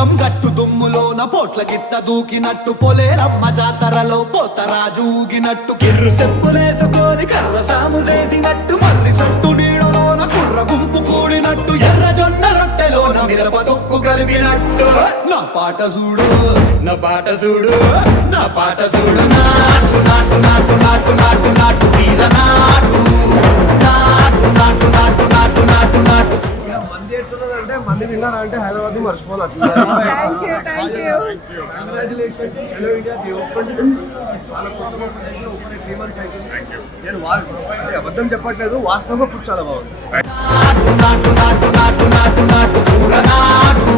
పొలం గట్టు దుమ్ములోన పోట్ల గిత్త దూకినట్టు పొలేరమ్మ జాతరలో పోతరాజు ఊగినట్టు కిర్రు చెప్పులేసుకొని కర్ర సాము చేసినట్టు మర్రి సొట్టు నీడలోన కుర్ర గుంపు కూడినట్టు ఎర్ర జొన్న రొట్టెలోన మిరప దొక్కు కలిపినట్టు నా పాట చూడు నా పాట చూడు నా పాట చూడు నాటు నాటు నాటు నాటు నాటు నాటు తీర నాటు నాటు నాటు నాటు నాటు నాటు నాటు మంది ఎట్లున్నదంటే మంది విన్నారంటే హైదరాబాద్ మర్చిపోవాలి. Congratulations hello India the open చాలా కొత్తగా ఓపెన్ 3 months అయింది. నేను అబద్ధం చెప్పట్లేదు, వాస్తవంగా ఫుడ్ చాలా బాగుంది. నాటు నాటు నాటు నాటు నాటు నాటు